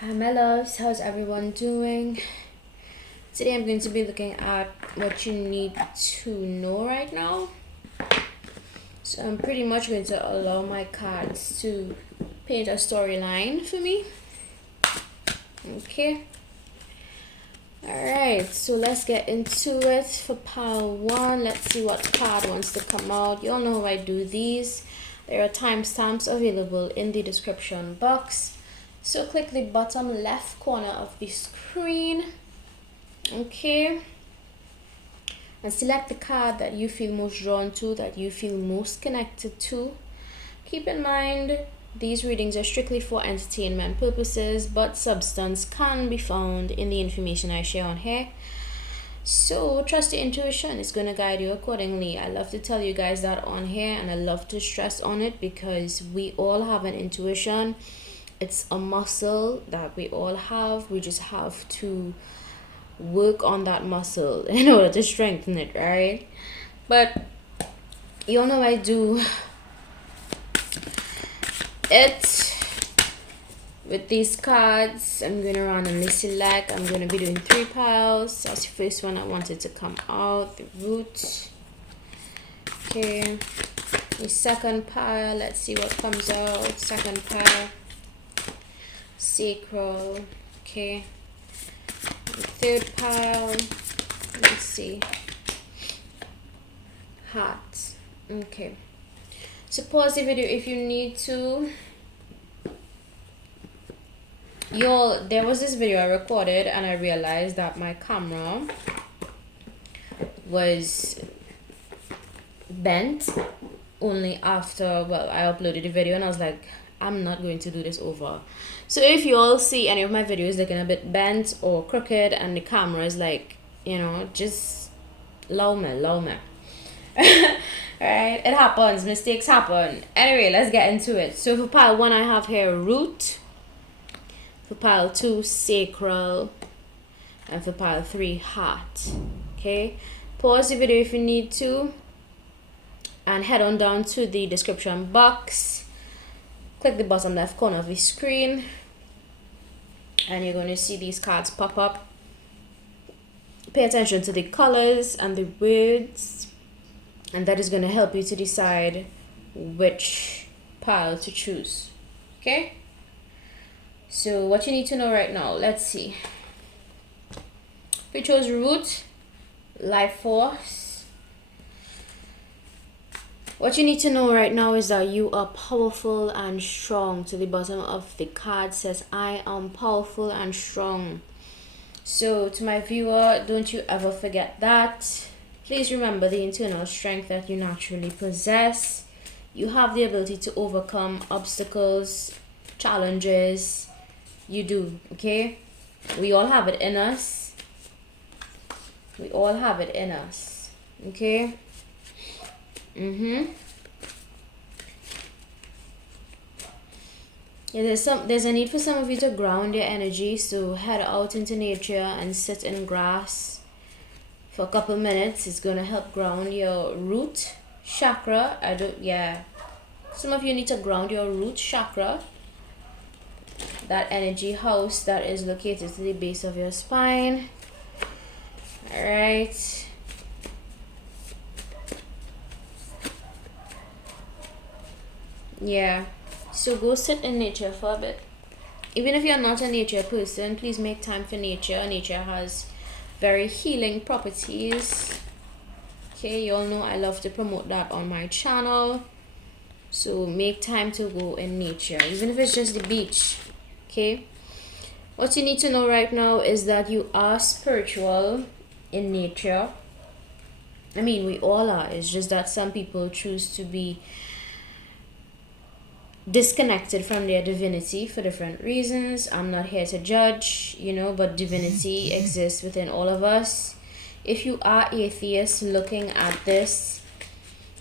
Hi my loves, how's everyone doing? Today I'm going to be looking at what you need to know right now. So I'm pretty much going to allow my cards to paint a storyline for me. Okay. Alright, so let's get into it. For pile 1, let's see what card wants to come out. You all know how I do these. There are timestamps available in the description box. So click the bottom left corner of the screen, okay, and select the card that you feel most drawn to, that you feel most connected to. Keep in mind, these readings are strictly for entertainment purposes, but substance can be found in the information I share on here. So trust your intuition, it's going to guide you accordingly. I love to tell you guys that on here, and I love to stress on it because we all have an intuition. It's a muscle that we all have. We just have to work on that muscle in order to strengthen it, right? But you all know I do it with these cards. I'm going to randomly select. I'm going to be doing 3 piles. That's the first one I wanted to come out, the root. Okay. The second pile, let's see what comes out. Second pile. Sacral, okay. The third pile, let's see, heart, okay. So pause the video if you need to. Y'all, there was this video I recorded and I realized that my camera was bent only after, well, I uploaded the video and I was like, I'm not going to do this over. So if you all see any of my videos looking a bit bent or crooked and the camera is like, you know, just allow me. Alright, it happens, mistakes happen. Anyway, let's get into it. So for pile 1 I have here root, for pile 2 sacral, and for pile 3 heart. Okay, pause the video if you need to and head on down to the description box. Click the bottom left corner of the screen and you're going to see these cards pop up. Pay attention to the colors and the words, and that is going to help you to decide which pile to choose. Okay, so what you need to know right now, let's see. We chose root, life force. What you need to know right now is that you are powerful and strong. To the bottom of the card says, I am powerful and strong. So to my viewer, don't you ever forget that. Please remember the internal strength that you naturally possess. You have the ability to overcome obstacles, challenges. You do, okay? We all have it in us. We all have it in us, okay? Yeah, there's a need for some of you to ground your energy, so head out into nature and sit in grass for a couple minutes. It's gonna help ground your root chakra. Some of you need to ground your root chakra, that energy house that is located to the base of your spine. All right. Yeah, so go sit in nature for a bit. Even if you're not a nature person, please make time for nature. Nature has very healing properties. Okay, you all know I love to promote that on my channel. So make time to go in nature, even if it's just the beach. Okay, what you need to know right now is that you are spiritual in nature. I mean, we all are. It's just that some people choose to be disconnected from their divinity for different reasons. I'm not here to judge, you know, but divinity exists within all of us. If you are atheist looking at this,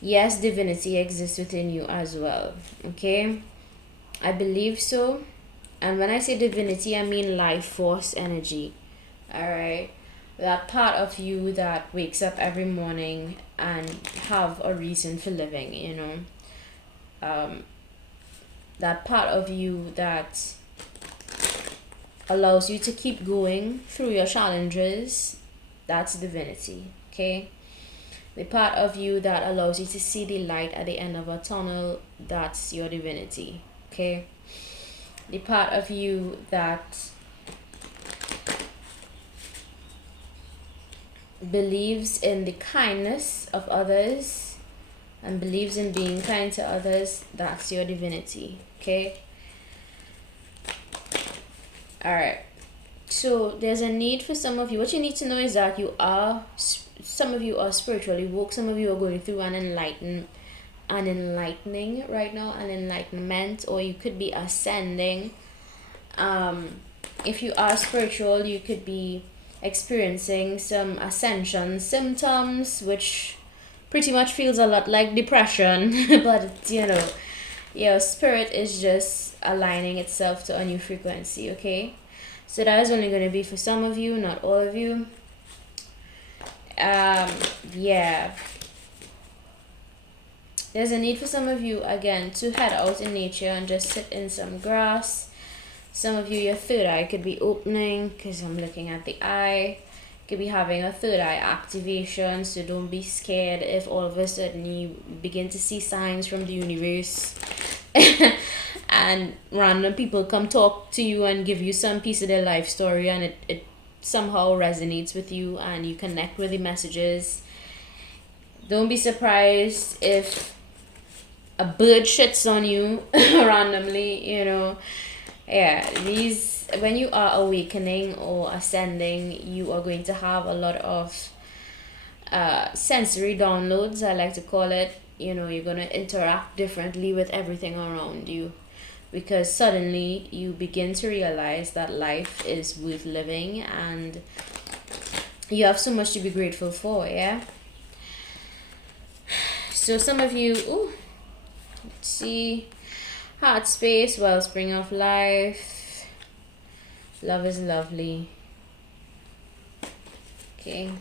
yes, divinity exists within you as well. Okay, I believe so. And when I say divinity, I mean life force energy. All right, that part of you that wakes up every morning and have a reason for living, you know. That part of you that allows you to keep going through your challenges, that's divinity, okay? The part of you that allows you to see the light at the end of a tunnel, that's your divinity, okay? The part of you that believes in the kindness of others and believes in being kind to others, that's your divinity, okay? All right, so there's a need for some of you. What you need to know is that some of you are spiritually woke, some of you are going through an enlightening right now, an enlightenment, or you could be ascending. If you are spiritual, you could be experiencing some ascension symptoms, which pretty much feels a lot like depression, but you know, your spirit is just aligning itself to a new frequency, okay? So that is only going to be for some of you, not all of you. Yeah, there's a need for some of you again to head out in nature and just sit in some grass. Some of you, your third eye could be opening, because I'm looking at the eye. Could be having a third eye activation, so don't be scared if all of a sudden you begin to see signs from the universe and random people come talk to you and give you some piece of their life story, and it somehow resonates with you and you connect with the messages. Don't be surprised if a bird shits on you randomly, you know. Yeah, when you are awakening or ascending, you are going to have a lot of sensory downloads, I like to call it. You know, you're going to interact differently with everything around you, because suddenly you begin to realize that life is worth living and you have so much to be grateful for, yeah? So some of you, let's see, heart space, wellspring of life, love is lovely, okay?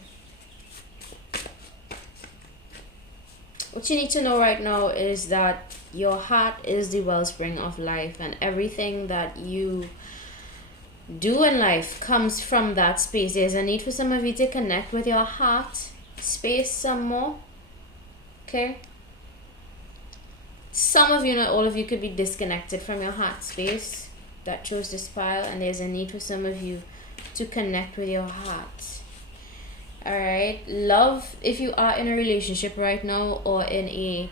What you need to know right now is that your heart is the wellspring of life, and everything that you do in life comes from that space. There's a need for some of you to connect with your heart space some more, okay? Some of you, not all of you, could be disconnected from your heart space that chose this pile, and there's a need for some of you to connect with your heart. All right, love, if you are in a relationship right now, or in a,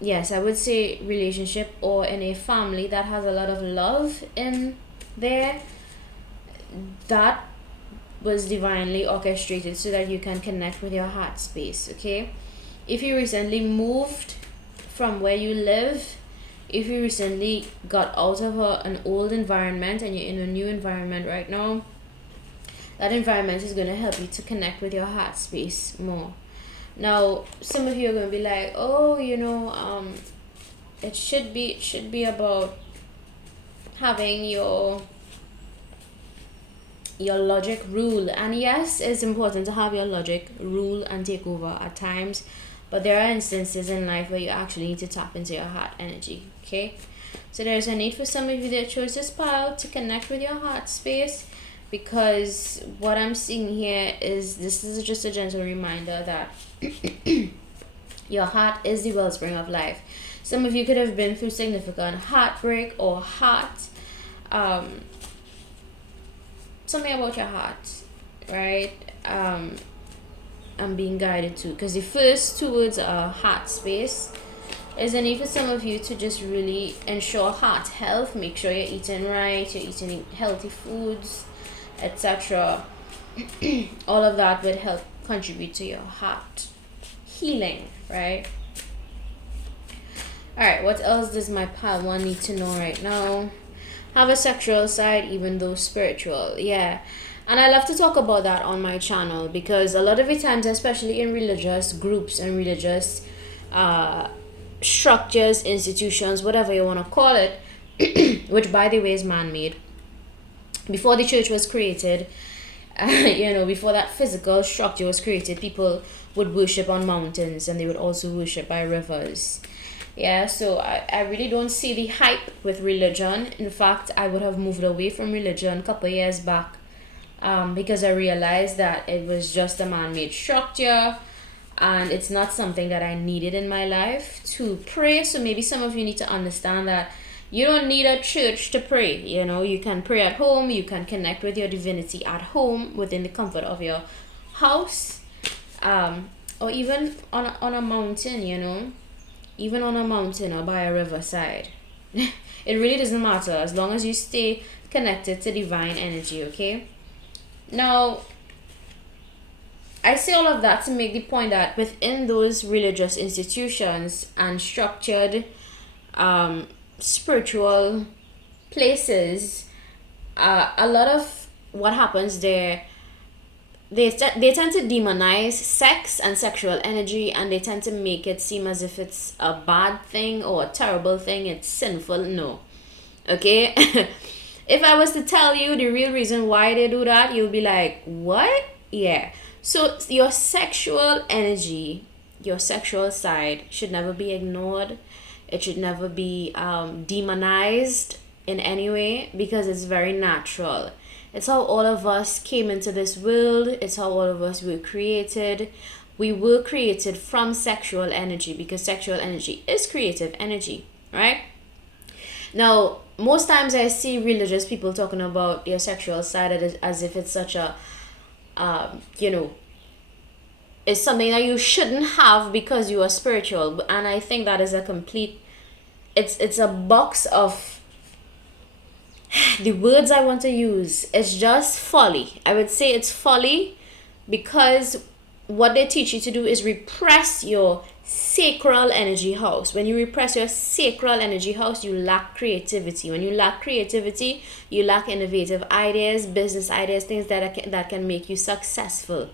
yes, I would say relationship, or in a family that has a lot of love in there, that was divinely orchestrated so that you can connect with your heart space, okay? If you recently moved from where you live, if you recently got out of an old environment and you're in a new environment right now, that environment is going to help you to connect with your heart space more. Now, some of you are going to be like, oh, you know, it should be about having your logic rule. And yes, it's important to have your logic rule and take over at times, but there are instances in life where you actually need to tap into your heart energy, okay? So there's a need for some of you that chose this pile to connect with your heart space, because what I'm seeing here is, this is just a gentle reminder that your heart is the wellspring of life. Some of you could have been through significant heartbreak or something about your heart, right? I'm being guided to, because the first two words are heart space. There's a need for some of you to just really ensure heart health, make sure you're eating right, you're eating healthy foods, etc. All of that would help contribute to your heart healing, right? All right, what else does my pile 1 need to know right now? Have a sexual side even though spiritual. Yeah, and I love to talk about that on my channel, because a lot of the times, especially in religious groups and religious structures, institutions, whatever you want to call it, which by the way is man-made. Before the church was created, you know, before that physical structure was created, people would worship on mountains and they would also worship by rivers. Yeah, so I really don't see the hype with religion. In fact, I would have moved away from religion a couple years back, because I realized that it was just a man-made structure and it's not something that I needed in my life to pray. So maybe some of you need to understand that you don't need a church to pray. You know, you can pray at home, you can connect with your divinity at home within the comfort of your house, or even on a mountain, you know, even on a mountain or by a riverside. It really doesn't matter as long as you stay connected to divine energy, okay? Now, I say all of that to make the point that within those religious institutions and structured spiritual places, a lot of what happens there, they tend to demonize sex and sexual energy, and they tend to make it seem as if it's a bad thing or a terrible thing, it's sinful. No. Okay? If I was to tell you the real reason why they do that, you'll be like, what? Yeah. So your sexual energy, your sexual side should never be ignored. It should never be demonized in any way, because it's very natural. It's how all of us came into this world. It's how all of us were created. We were created from sexual energy, because sexual energy is creative energy, right? Now, most times I see religious people talking about their sexual side as if it's such a, you know, it's something that you shouldn't have because you are spiritual. And I think that is a complete, it's a box of the words I want to use. It's just folly. I would say it's folly, because what they teach you to do is repress your sacral energy house. When you repress your sacral energy house, you lack creativity. When you lack creativity, you lack innovative ideas, business ideas, things that can make you successful,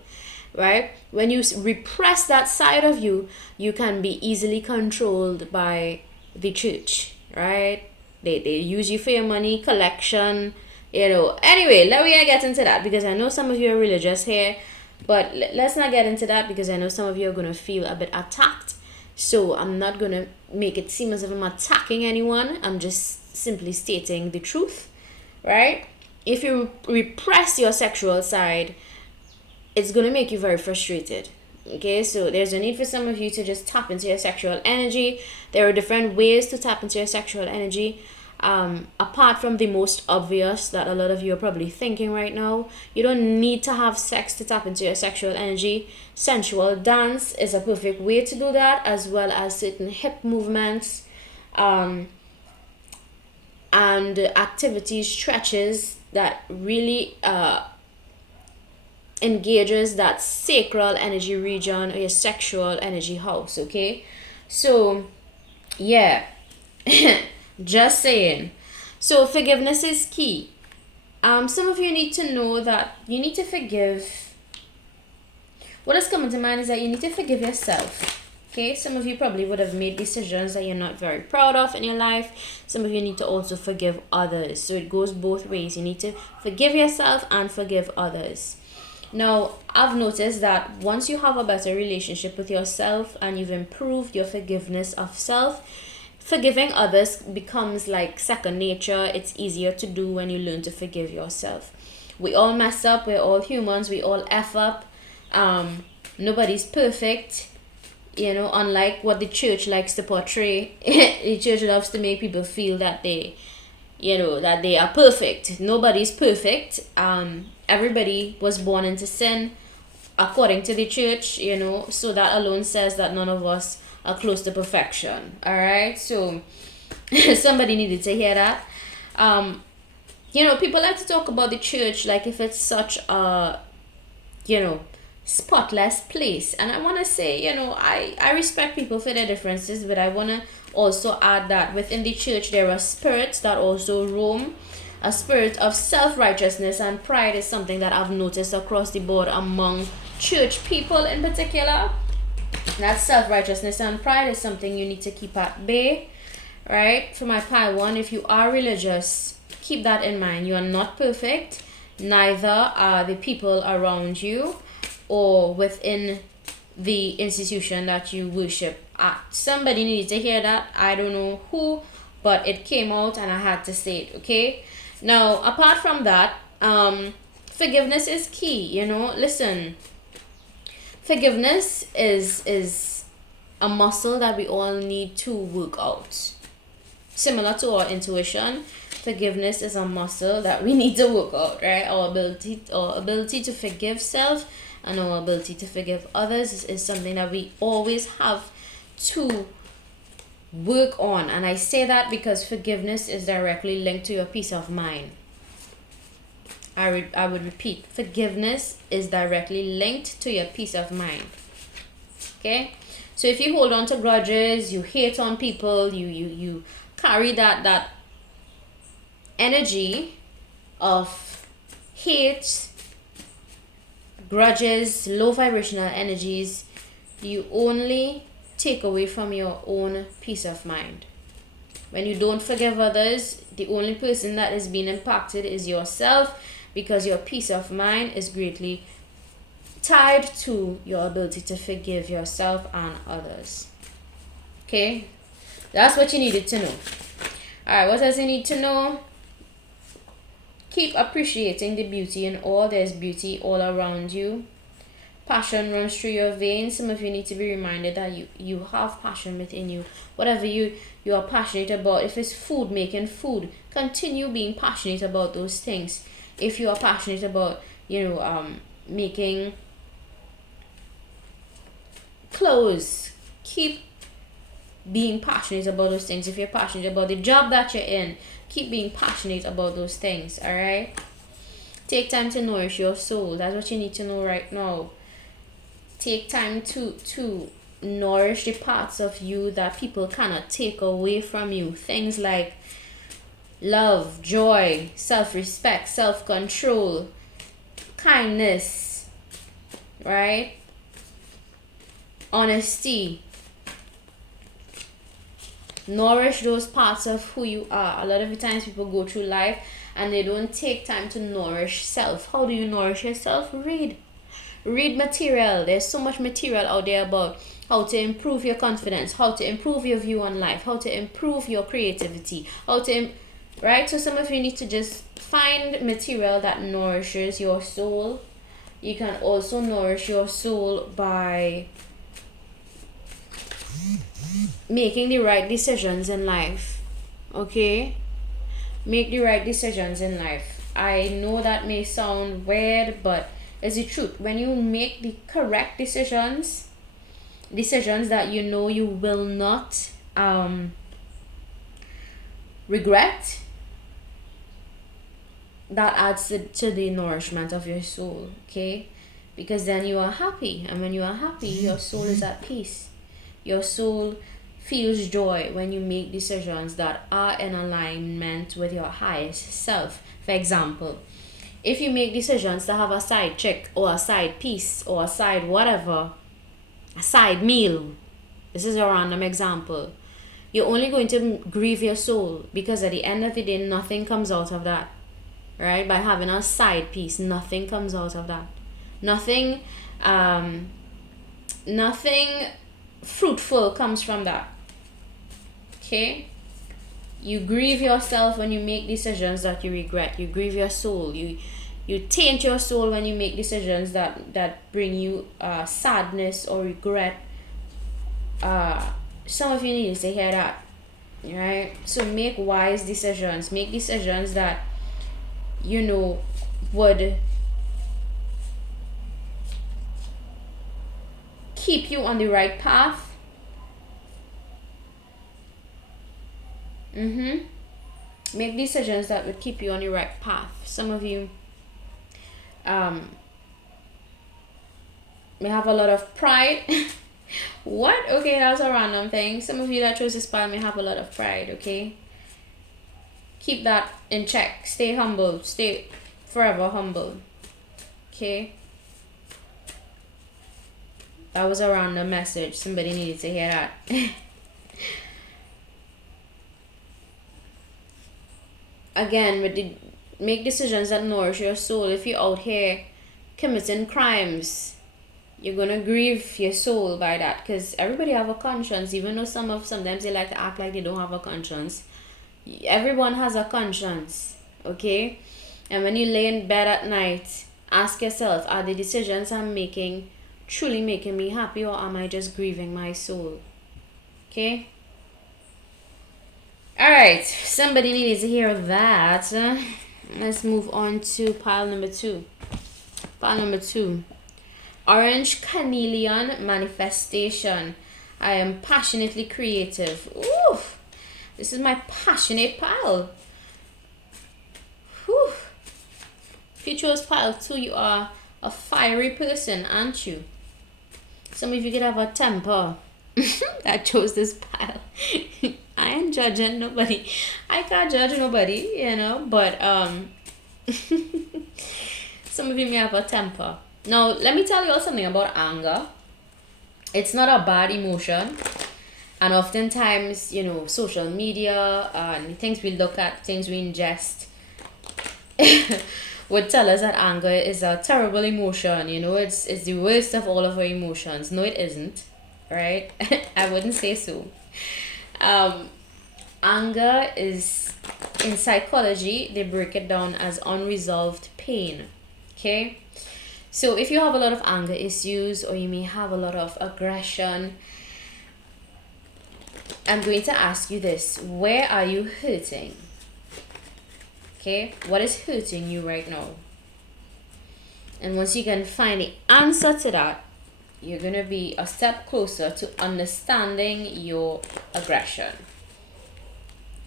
right? When you repress that side of you, you can be easily controlled by the church, right? They use you for your money collection, you know. Anyway, let me get into that, because I know some of you are religious here. But let's not get into that, because I know some of you are going to feel a bit attacked. So I'm not going to make it seem as if I'm attacking anyone. I'm just simply stating the truth, right? If you repress your sexual side, it's going to make you very frustrated. Okay, so there's a need for some of you to just tap into your sexual energy. There are different ways to tap into your sexual energy. Apart from the most obvious that a lot of you are probably thinking right now, you don't need to have sex to tap into your sexual energy. Sensual dance is a perfect way to do that, as well as certain hip movements, and activities, stretches that really engages that sacral energy region or your sexual energy house. Okay, so yeah. Just saying. So forgiveness is key. Some of you need to know that you need to forgive. What is coming to mind is that you need to forgive yourself. Okay, some of you probably would have made decisions that you're not very proud of in your life. Some of you need to also forgive others. So it goes both ways. You need to forgive yourself and forgive others. Now, I've noticed that once you have a better relationship with yourself and you've improved your forgiveness of self, forgiving others becomes like second nature. It's easier to do when you learn to forgive yourself. We all mess up. We're all humans. We all F up. Nobody's perfect. You know, unlike what the church likes to portray. The church loves to make people feel that they are perfect. Nobody's perfect. Everybody was born into sin, according to the church, you know. So that alone says that none of us are close to perfection. All right, so somebody needed to hear that. You know, people like to talk about the church like if it's such a, you know, spotless place. And I want to say, you know, I respect people for their differences, but I want to also add that within the church there are spirits that also roam. A spirit of self-righteousness and pride is something that I've noticed across the board among church people in particular. That self-righteousness and pride is something you need to keep at bay, right? For my Pi 1, if you are religious, keep that in mind. You are not perfect. Neither are the people around you or within the institution that you worship Somebody needed to hear that. I don't know who, but it came out and I had to say it, okay? Now, apart from that, forgiveness is key, you know. Listen, forgiveness is a muscle that we all need to work out. Similar to our intuition, forgiveness is a muscle that we need to work out, right? Our ability to forgive self and our ability to forgive others is something that we always have to work on. And I say that because forgiveness is directly linked to your peace of mind. I would repeat, forgiveness is directly linked to your peace of mind. Okay? So if you hold on to grudges, you hate on people, you carry that energy of hate, grudges, low vibrational energies, you only take away from your own peace of mind. When you don't forgive others, the only person that is being impacted is yourself, because your peace of mind is greatly tied to your ability to forgive yourself and others. Okay? That's what you needed to know. Alright, what else you need to know? Keep appreciating the beauty in all. There's beauty all around you. Passion runs through your veins. Some of you need to be reminded that you have passion within you. Whatever you are passionate about, if it's food, making food, continue being passionate about those things. If you are passionate about, making clothes, keep being passionate about those things. If you're passionate about the job that you're in, keep being passionate about those things. All right, take time to nourish your soul. That's what you need to know right now. Take time to nourish the parts of you that people cannot take away from you. Things like love, joy, self-respect, self-control, kindness, right? Honesty. Nourish those parts of who you are. A lot of the times people go through life and they don't take time to nourish self. How do you nourish yourself? Read material. There's so much material out there about how to improve your confidence, how to improve your view on life, how to improve your creativity, right? So some of you need to just find material that nourishes your soul. You can also nourish your soul by making the right decisions in life. Okay? Make the right decisions in life. I know that may sound weird, but it's the truth. When you make the correct decisions that you know you will not regret, that adds to the nourishment of your soul. Okay? Because then you are happy, and when you are happy, your soul is at peace. Your soul feels joy when you make decisions that are in alignment with your highest self. For example, if you make decisions to have a side chick or a side piece or a side whatever, a side meal, this is a random example, you're only going to grieve your soul, because at the end of the day, nothing comes out of that. Right? By having a side piece, nothing comes out of that. Nothing fruitful comes from that. Okay? You grieve yourself when you make decisions that you regret. You grieve your soul. You taint your soul when you make decisions that bring you sadness or regret. Some of you need to hear that. Right? So make wise decisions. Make decisions that would keep you on the right path. Make decisions that would keep you on the right path. Some of you may have a lot of pride. What? Okay, that's a random thing. Some of you that chose this path may have a lot of pride. Okay, keep that in check. Stay humble. Stay forever humble. Okay, that was a random message. Somebody needed to hear that. Again, make decisions that nourish your soul. If you're out here committing crimes, You're gonna grieve your soul by that, because everybody have a conscience, even though sometimes they like to act like they don't have a conscience. Everyone has a conscience, okay? And when you lay in bed at night, ask yourself, are the decisions I'm making truly making me happy, or am I just grieving my soul? Okay? Alright, somebody needs to hear that. Let's move on to pile number 2. Pile number 2. Orange Carnelian manifestation. I am passionately creative. Ooh, this is my passionate pile. Whew. If you chose pile 2, you are a fiery person, aren't you? Some of you could have a temper. I chose this pile. I ain't judging nobody. I can't judge nobody, you know, but some of you may have a temper. Now, let me tell you all something about anger. It's not a bad emotion. And oftentimes, you know, social media and things we look at, things we ingest, would tell us that anger is a terrible emotion. You know, it's the worst of all of our emotions. No, it isn't. Right? I wouldn't say so. Anger is, in psychology, they break it down as unresolved pain. Okay? So if you have a lot of anger issues, or you may have a lot of aggression, I'm going to ask you this. Where are you hurting? Okay? What is hurting you right now? And once you can find the answer to that, you're going to be a step closer to understanding your aggression.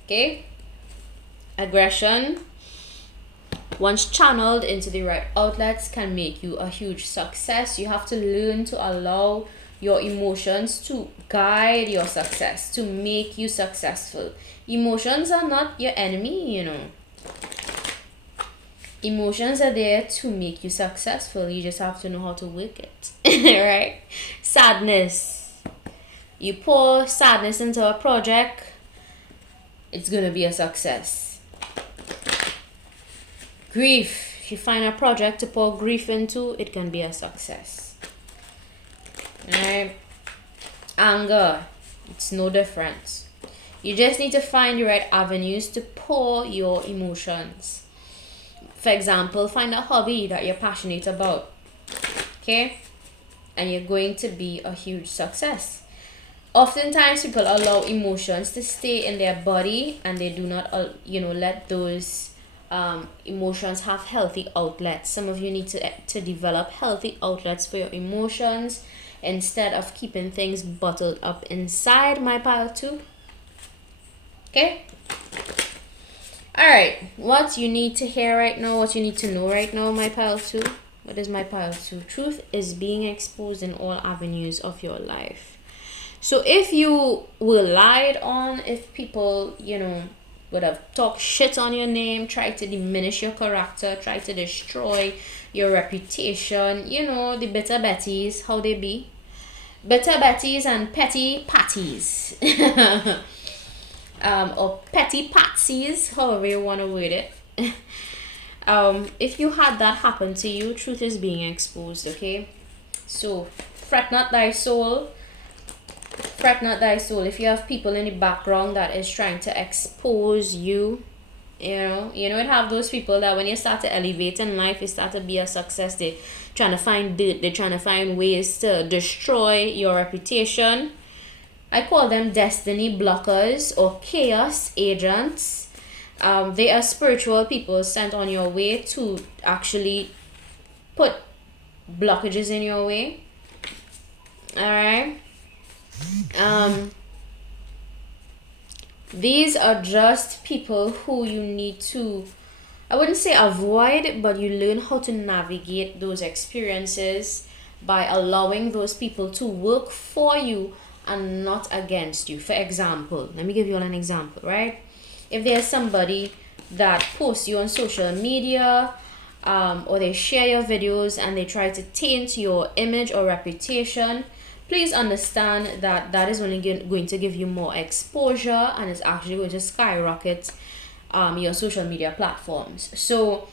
Okay? Aggression, once channeled into the right outlets, can make you a huge success. You have to learn to allow your emotions to guide your success, to make you successful. Emotions are not your enemy, you know. Emotions are there to make you successful. You just have to know how to work it. Right? Sadness. You pour sadness into a project, it's going to be a success. Grief. If you find a project to pour grief into, it can be a success. Alright? Anger. It's no different. You just need to find the right avenues to pour your emotions. For example, find a hobby that you're passionate about. Okay? And you're going to be a huge success. Oftentimes, people allow emotions to stay in their body, and they do not, let those emotions have healthy outlets. Some of you need to develop healthy outlets for your emotions instead of keeping things bottled up inside, my pile 2. Okay? Alright, what you need to hear right now, what you need to know right now, my pile 2. What is my pile 2? Truth is being exposed in all avenues of your life. So if you were lied on, if people, would have talked shit on your name, tried to diminish your character, tried to destroy your reputation, the bitter betties, how they be. Bitter betties and petty patties. Or petty patsies, however you want to word it. If you had that happen to you, truth is being exposed, okay? So, fret not thy soul. Fret not thy soul. If you have people in the background that is trying to expose you, it have those people that when you start to elevate in life, you start to be a success, they're trying to find dirt, they're trying to find ways to destroy your reputation. I call them destiny blockers or chaos agents. They are spiritual people sent on your way to actually put blockages in your way. Alright? These are just people who you need to, I wouldn't say avoid, but you learn how to navigate those experiences by allowing those people to work for you and not against you. For example, let me give you all an example, right? If there's somebody that posts you on social media, or they share your videos and they try to taint your image or reputation, please understand that that is only going to give you more exposure, and it's actually going to skyrocket your social media platforms. So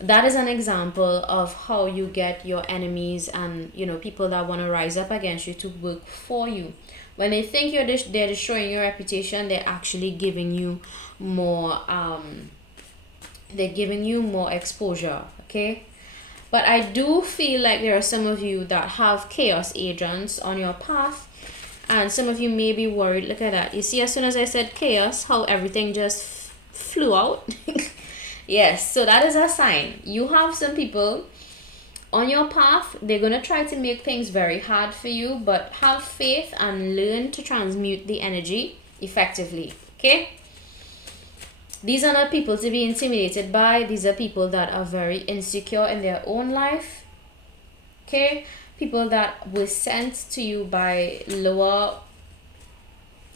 that is an example of how you get your enemies and people that want to rise up against you to work for you. When they think they're destroying your reputation, they're actually giving you more exposure. Okay, but I do feel like there are some of you that have chaos agents on your path, and some of you may be worried. Look at that. You see, as soon as I said chaos, how everything just flew out. Yes, so that is a sign. You have some people on your path. They're going to try to make things very hard for you, but have faith and learn to transmute the energy effectively. Okay? These are not people to be intimidated by. These are people that are very insecure in their own life. Okay? People that were sent to you by lower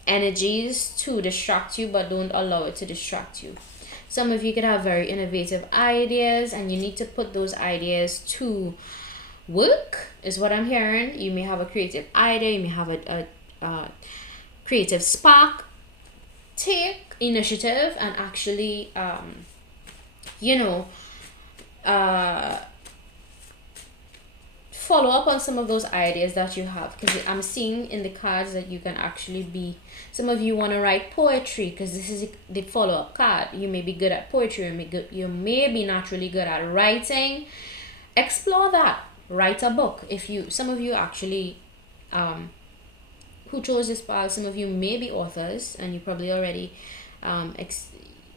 energies to distract you, but don't allow it to distract you. Some of you could have very innovative ideas, and you need to put those ideas to work, is what I'm hearing. You may have a creative idea, you may have a creative spark. Take initiative and actually, follow up on some of those ideas that you have, because I'm seeing in the cards that you can actually be, some of you want to write poetry, because this is the follow-up card. You may be good at poetry, you may be naturally good at writing. Explore that. Write a book. Some of you actually who chose this pile, some of you may be authors, and you probably already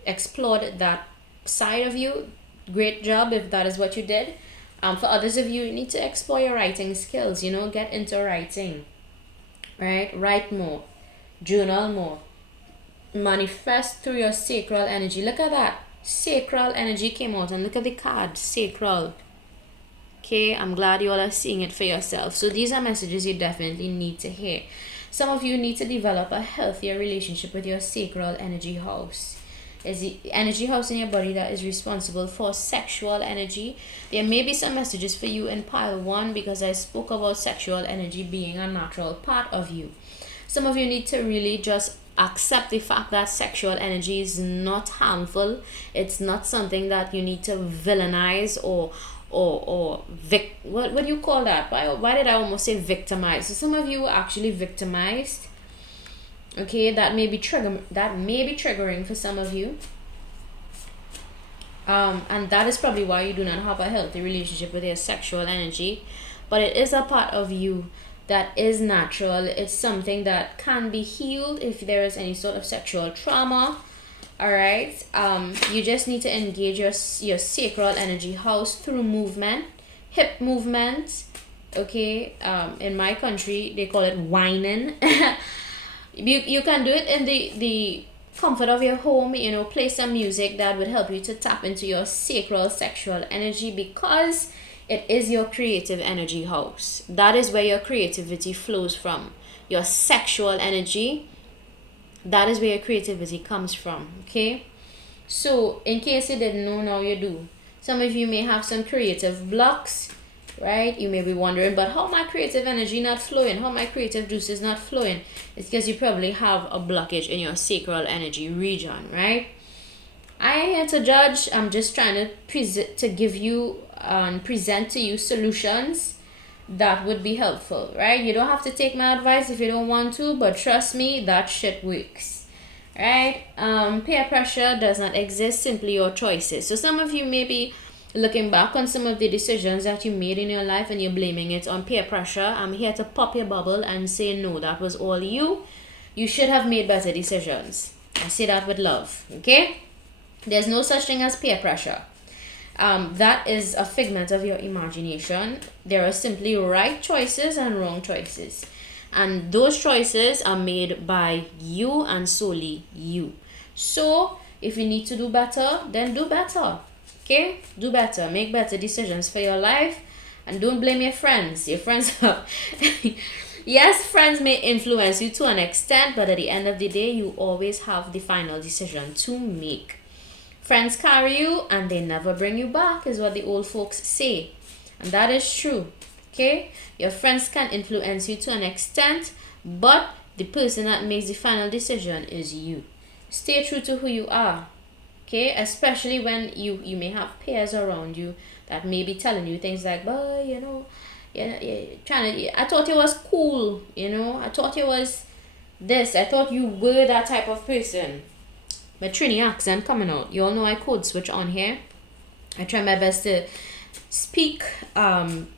explored that side of you. Great job if that is what you did. For others of you, you need to explore your writing skills. Get into writing, right? Write more, journal more, manifest through your sacral energy. Look at that. Sacral energy came out, and look at the card, sacral. Okay, I'm glad you all are seeing it for yourself. So these are messages you definitely need to hear. Some of you need to develop a healthier relationship with your sacral energy house. Is the energy house in your body that is responsible for sexual energy. There may be some messages for you in pile 1, because I spoke about sexual energy being a natural part of you. Some of you need to really just accept the fact that sexual energy is not harmful. It's not something that you need to villainize or what do you call that? Why did I almost say victimize? So some of you are actually victimized. Okay, that may be triggering for some of you. And that is probably why you do not have a healthy relationship with your sexual energy. But it is a part of you that is natural. It's something that can be healed if there is any sort of sexual trauma. All right. You just need to engage your sacral energy house through movement, hip movement. Okay. In my country, they call it whining. You can do it in the comfort of your home. Play some music that would help you to tap into your sacral sexual energy, because it is your creative energy house. That is where your creativity flows from. Your sexual energy, that is where your creativity comes from. Okay, so in case you didn't know, now you do. Some of you may have some creative blocks, right? You may be wondering, but how my creative energy not flowing? How my creative juice is not flowing? It's because you probably have a blockage in your sacral energy region, right? I ain't here to judge. I'm just trying to give you and present to you solutions that would be helpful, right? You don't have to take my advice if you don't want to, but trust me, that shit works, right? Peer pressure does not exist, simply your choices. So some of you may be looking back on some of the decisions that you made in your life and you're blaming it on peer pressure. I'm here to pop your bubble and say, no, that was all you. You should have made better decisions. I say that with love, okay? There's no such thing as peer pressure. That is a figment of your imagination. There are simply right choices and wrong choices. And those choices are made by you and solely you. So, if you need to do better, then do better. Okay? Do better. Make better decisions for your life. And don't blame your friends. Your friends are... Yes, friends may influence you to an extent, but at the end of the day, you always have the final decision to make. Friends carry you and they never bring you back, is what the old folks say. And that is true. Okay? Your friends can influence you to an extent, but the person that makes the final decision is you. Stay true to who you are. Okay, especially when you may have peers around you that may be telling you things like, but you know, I thought it was cool, you know, I thought it was this, I thought you were that type of person. My Trini accent coming out. You all know I code switch on here. I try my best to speak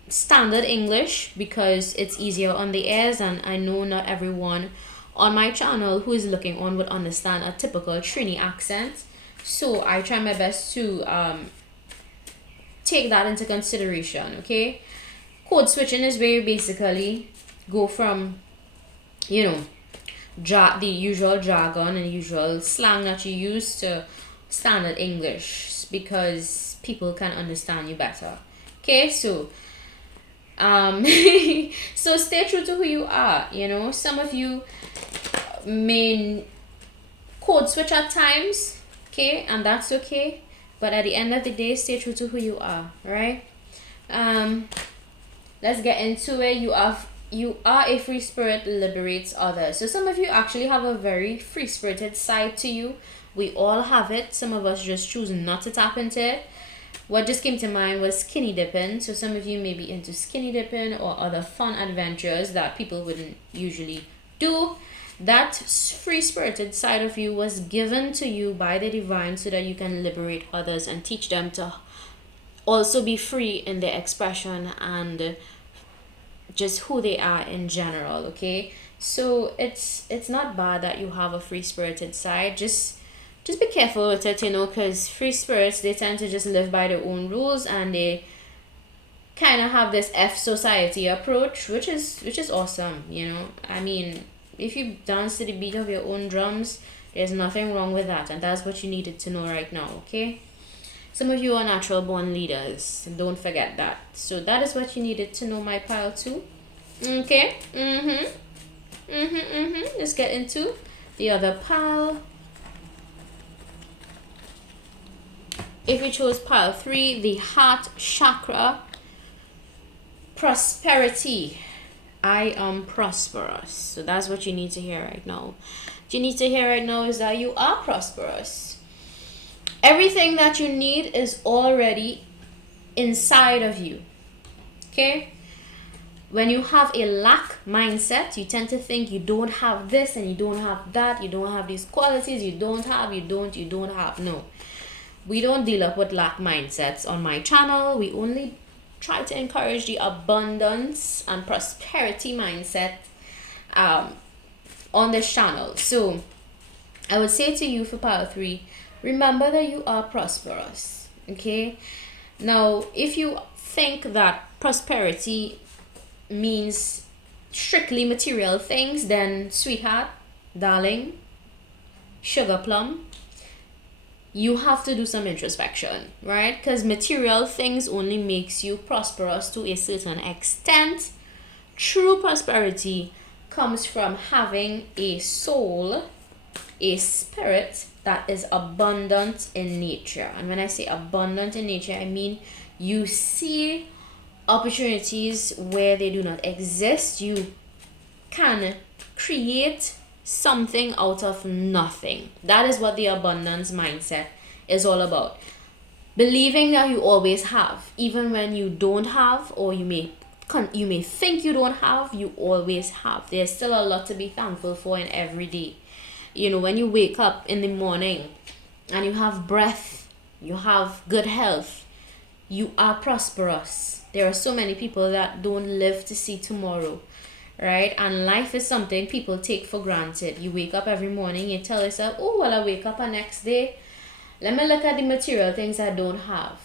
standard English because it's easier on the ears, and I know not everyone on my channel who is looking on would understand a typical Trini accent. So I try my best to take that into consideration, okay? Code switching is where you basically go from, you know, the usual jargon and usual slang that you use to standard English because people can understand you better. Okay, so so stay true to who you are. You know, some of you may code switch at times, okay, and that's okay, but at the end of the day, stay true to who you are, right? Let's get into it. You are a free spirit, liberates others. So some of you actually have a very free spirited side to you. We all have it. Some of us just choose not to tap into it. What just came to mind was skinny dipping. So some of you may be into skinny dipping or other fun adventures that people wouldn't usually do. That free spirited side of you was given to you by the divine so that you can liberate others and teach them to also be free in their expression and just who they are in general. Okay, so it's not bad that you have a free spirited side. Just be careful with it, you know, because free spirits, they tend to just live by their own rules, and they kind of have this F society approach, which is awesome, you know. I mean, if you dance to the beat of your own drums, there's nothing wrong with that, and that's what you needed to know right now. Okay, some of you are natural born leaders, don't forget that. So that is what you needed to know, my pile 2. Okay. Let's get into the other pile. If we chose pile 3, the heart chakra, prosperity. I am prosperous. So that's what you need to hear right now. What you need to hear right now is that you are prosperous. Everything that you need is already inside of you. Okay? When you have a lack mindset, you tend to think you don't have this and you don't have that, you don't have these qualities, you don't have. No. We don't deal up with lack mindsets on my channel. We only try to encourage the abundance and prosperity mindset on this channel. So I would say to you for pile 3, remember that you are prosperous. Okay, now if you think that prosperity means strictly material things, then sweetheart, darling, sugar plum, you have to do some introspection, right? Because material things only makes you prosperous to a certain extent. True prosperity comes from having a soul, a spirit that is abundant in nature. And when I say abundant in nature, I mean you see opportunities where they do not exist. You can create something out of nothing. That is what the abundance mindset is all about. Believing that you always have, even when you don't have, or you may think you don't have, you always have. There's still a lot to be thankful for in every day. You know, when you wake up in the morning and you have breath, you have good health, you are prosperous. There are so many people that don't live to see tomorrow, right? And life is something people take for granted. You wake up every morning, you tell yourself, oh, well, I wake up the next day, let me look at the material things I don't have,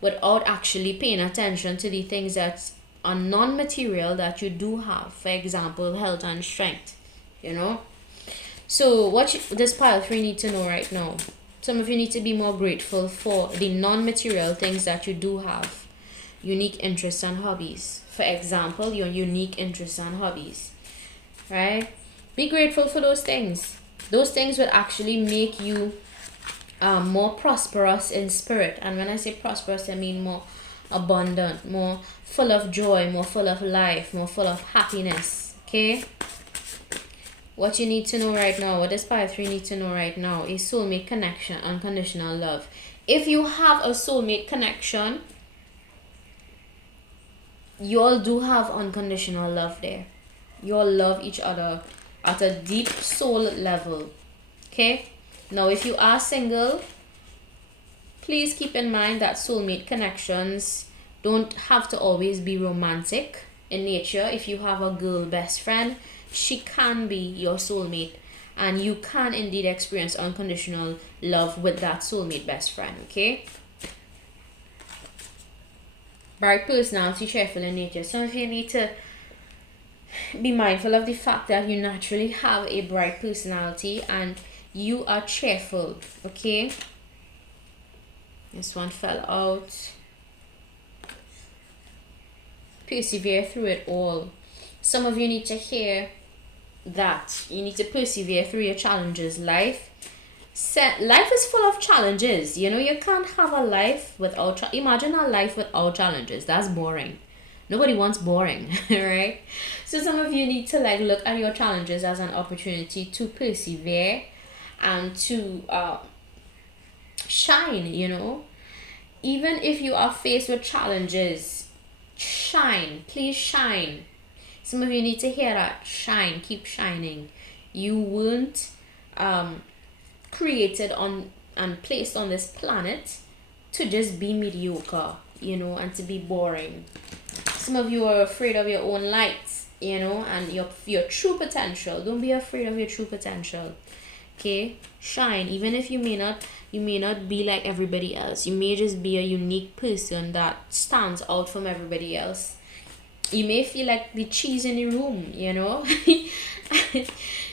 without actually paying attention to the things that are non-material that you do have. For example, health and strength, you know. So what this pile 3 need to know right now, some of you need to be more grateful for the non-material things that you do have. Unique interests and hobbies. For example, your unique interests and hobbies, right? Be grateful for those things. Those things will actually make you more prosperous in spirit. And when I say prosperous, I mean more abundant, more full of joy, more full of life, more full of happiness. Okay, What you need to know right now, what does pile 3 need to know right now is soulmate connection, unconditional love. If you have a soulmate connection, you all do have unconditional love there. You all love each other at a deep soul level. Okay? Now, if you are single, please keep in mind that soulmate connections don't have to always be romantic in nature. If you have a girl best friend, she can be your soulmate, and you can indeed experience unconditional love with that soulmate best friend. Okay? Bright personality, cheerful in nature. Some of you need to be mindful of the fact that you naturally have a bright personality and you are cheerful. Okay? This one fell out. Persevere through it all. Some of you need to hear that. You need to persevere through your challenges. Life is full of challenges. You know, you can't have a life without... Imagine a life without challenges. That's boring. Nobody wants boring, right? So some of you need to look at your challenges as an opportunity to persevere and to shine, you know. Even if you are faced with challenges, shine. Please shine. Some of you need to hear that. Shine. Keep shining. You weren't created on and placed on this planet to just be mediocre, you know, and to be boring. Some of you are afraid of your own light, you know, and your true potential. Don't be afraid of your true potential. Okay? Shine. Even if you may not be like everybody else. You may just be a unique person that stands out from everybody else. You may feel like the cheese in the room, you know.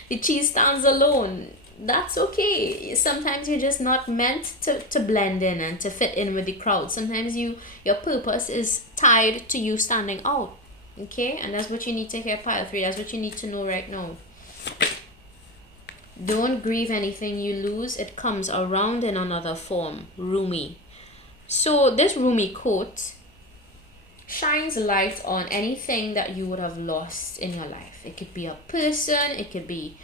The cheese stands alone. That's okay. Sometimes you're just not meant to blend in and to fit in with the crowd. Sometimes your purpose is tied to you standing out. Okay? And that's what you need to hear, pile 3. That's what you need to know right now. Don't grieve anything you lose. It comes around in another form. Rumi. So this Rumi quote shines light on anything that you would have lost in your life. It could be a person. It could be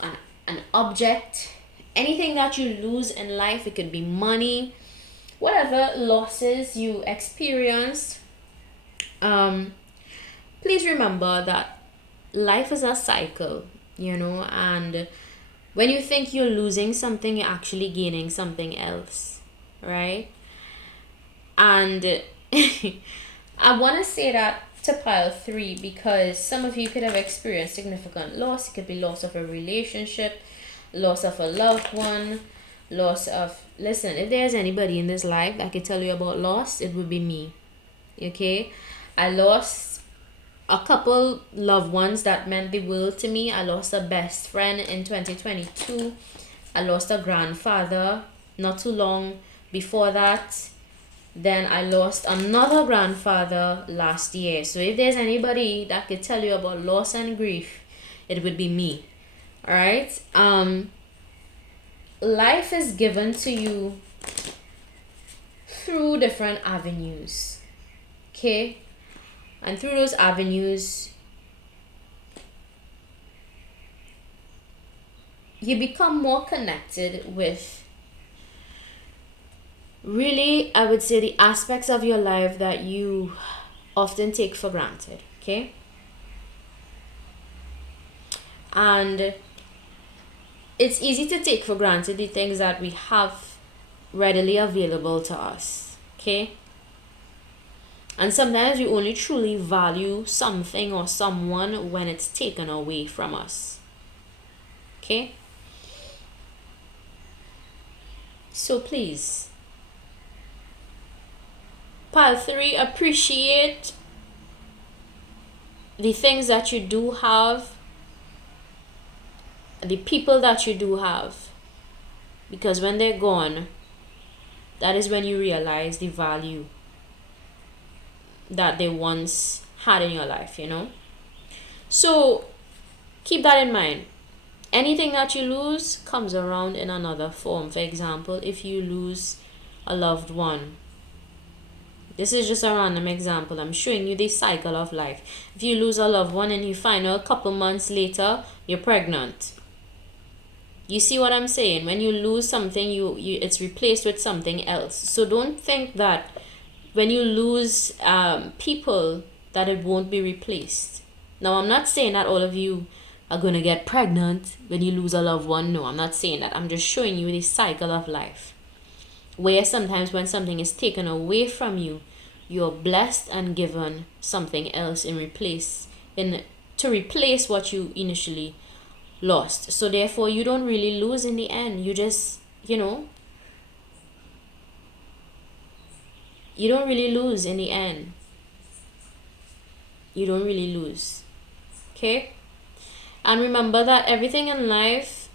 an object. Anything that you lose in life. It could be money. Whatever losses you experienced. Please remember that life is a cycle, you know, and when you think you're losing something, you're actually gaining something else, right? And I want to say that to pile 3 because some of you could have experienced significant loss. It could be loss of a relationship, loss of a loved one, loss of... Listen, if there's anybody in this life that could tell you about loss, it would be me. Okay? I lost a couple loved ones that meant the world to me. I lost a best friend in 2022. I lost a grandfather not too long before that. Then I lost another grandfather last year. So if there's anybody that could tell you about loss and grief, it would be me. Alright? Life is given to you through different avenues. Okay? And through those avenues, you become more connected with, really, I would say, the aspects of your life that you often take for granted. Okay? And it's easy to take for granted the things that we have readily available to us. Okay? And sometimes you only truly value something or someone when it's taken away from us. Okay? So please, pile 3, appreciate the things that you do have, the people that you do have. Because when they're gone, that is when you realize the value that they once had in your life, you know. So keep that in mind. Anything that you lose comes around in another form. For example, if you lose a loved one, This is just a random example. I'm showing you the cycle of life. If you lose a loved one and you find out a couple months later you're pregnant, you see what I'm saying? When you lose something, you it's replaced with something else. So don't think that when you lose people that it won't be replaced. Now, I'm not saying that all of you are going to get pregnant when you lose a loved one. No, I'm not saying that. I'm just showing you the cycle of life, where sometimes when something is taken away from you, you're blessed and given something else to replace what you initially lost. So therefore you don't really lose in the end. You just, you don't really lose in the end. You don't really lose. Okay? And remember that everything in life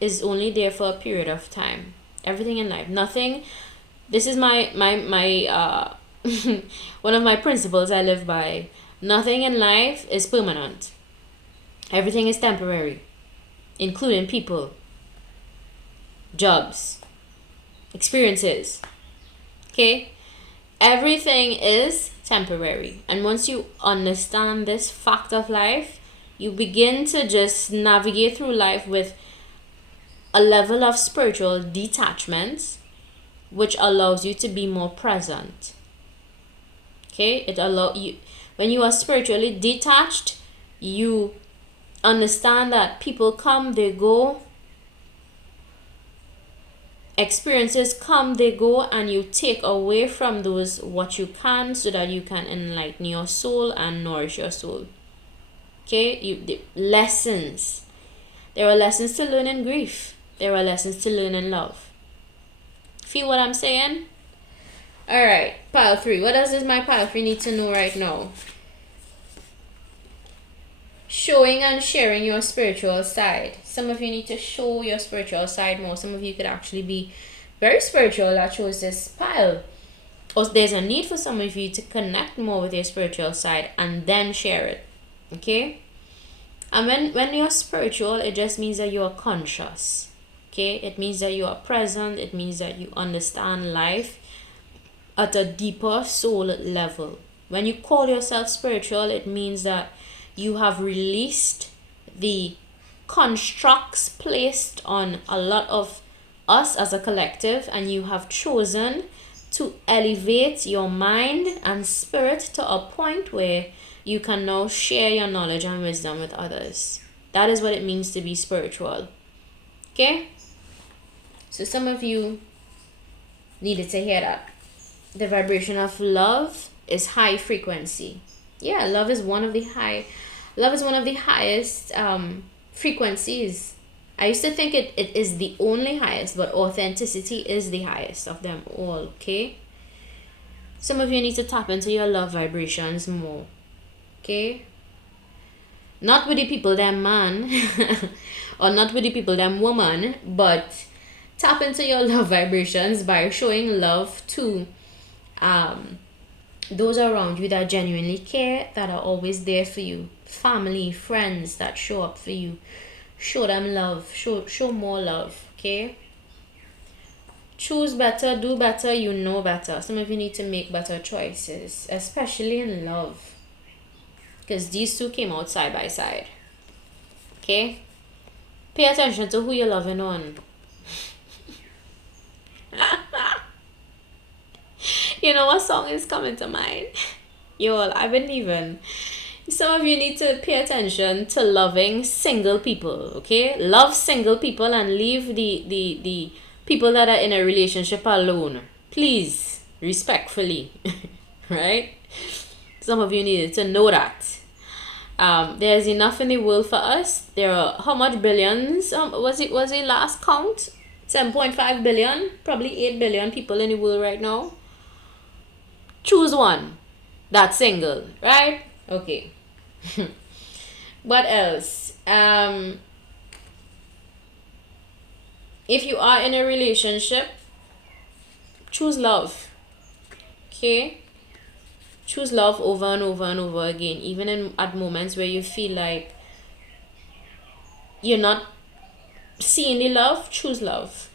is only there for a period of time. Everything in life. Nothing. This is my one of my principles I live by. Nothing in life is permanent. Everything is temporary, including people, jobs, experiences. Okay? Everything is temporary. And once you understand this fact of life, you begin to just navigate through life with a level of spiritual detachment, which allows you to be more present. Okay? When you are spiritually detached, you understand that people come, they go, experiences come, they go, and you take away from those what you can, so that you can enlighten your soul and nourish your soul. Okay? The lessons. There are lessons to learn in grief. There are lessons to learn in love. Feel what I'm saying? Alright, pile 3. What else does my pile 3 need to know right now? Showing and sharing your spiritual side. Some of you need to show your spiritual side more. Some of you could actually be very spiritual. That shows this pile. Or there's a need for some of you to connect more with your spiritual side and then share it. Okay? And when you're spiritual, it just means that you are conscious. Okay? It means that you are present. It means that you understand life at a deeper soul level. When you call yourself spiritual, it means that you have released the constructs placed on a lot of us as a collective, and you have chosen to elevate your mind and spirit to a point where you can now share your knowledge and wisdom with others. That is what it means to be spiritual. Okay? So some of you needed to hear that. The vibration of love is high frequency. Yeah, love is one of the highest frequencies. I used to think it is the only highest, but authenticity is the highest of them all. Okay? Some of you need to tap into your love vibrations more. Okay? Not with the people them man or not with the people them woman, but tap into your love vibrations by showing love to those around you that genuinely care, that are always there for you. Family, friends that show up for you. Show them love. Show more love. Okay? Choose better, do better, you know better. Some of you need to make better choices, especially in love, because these two came out side by side. Okay? Pay attention to who you're loving on. You know what song is coming to mind? Y'all, I've been leaving. Some of you need to pay attention to loving single people, okay? Love single people and leave the people that are in a relationship alone. Please, respectfully, right? Some of you needed to know that. There's enough in the world for us. There are how much billions? Was it last count? 7.5 billion, probably 8 billion people in the world right now. Choose one that's single, right? Okay. What else? If you are in a relationship, choose love. Okay? Choose love over and over and over again, even at moments where you feel like you're not seeing the love. Choose love.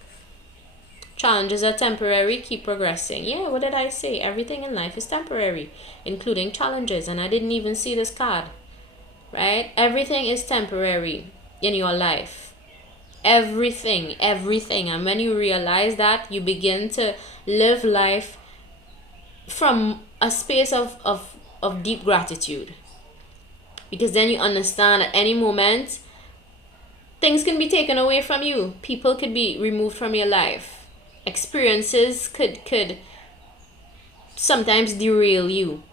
Challenges are temporary, keep progressing. Yeah, what did I say? Everything in life is temporary, including challenges. And I didn't even see this card, right? Everything is temporary in your life. Everything. And when you realize that, you begin to live life from a space of deep gratitude. Because then you understand at any moment, things can be taken away from you. People could be removed from your life. Experiences could sometimes derail you,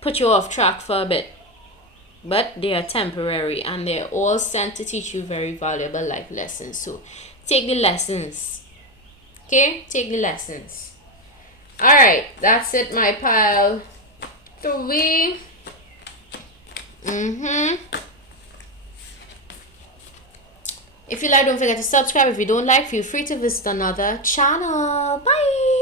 put you off track for a bit, but they are temporary and they're all sent to teach you very valuable life lessons. So take the lessons. Okay, take the lessons. All right, that's it, my pile 3. If you like, don't forget to subscribe. If you don't like, feel free to visit another channel. Bye.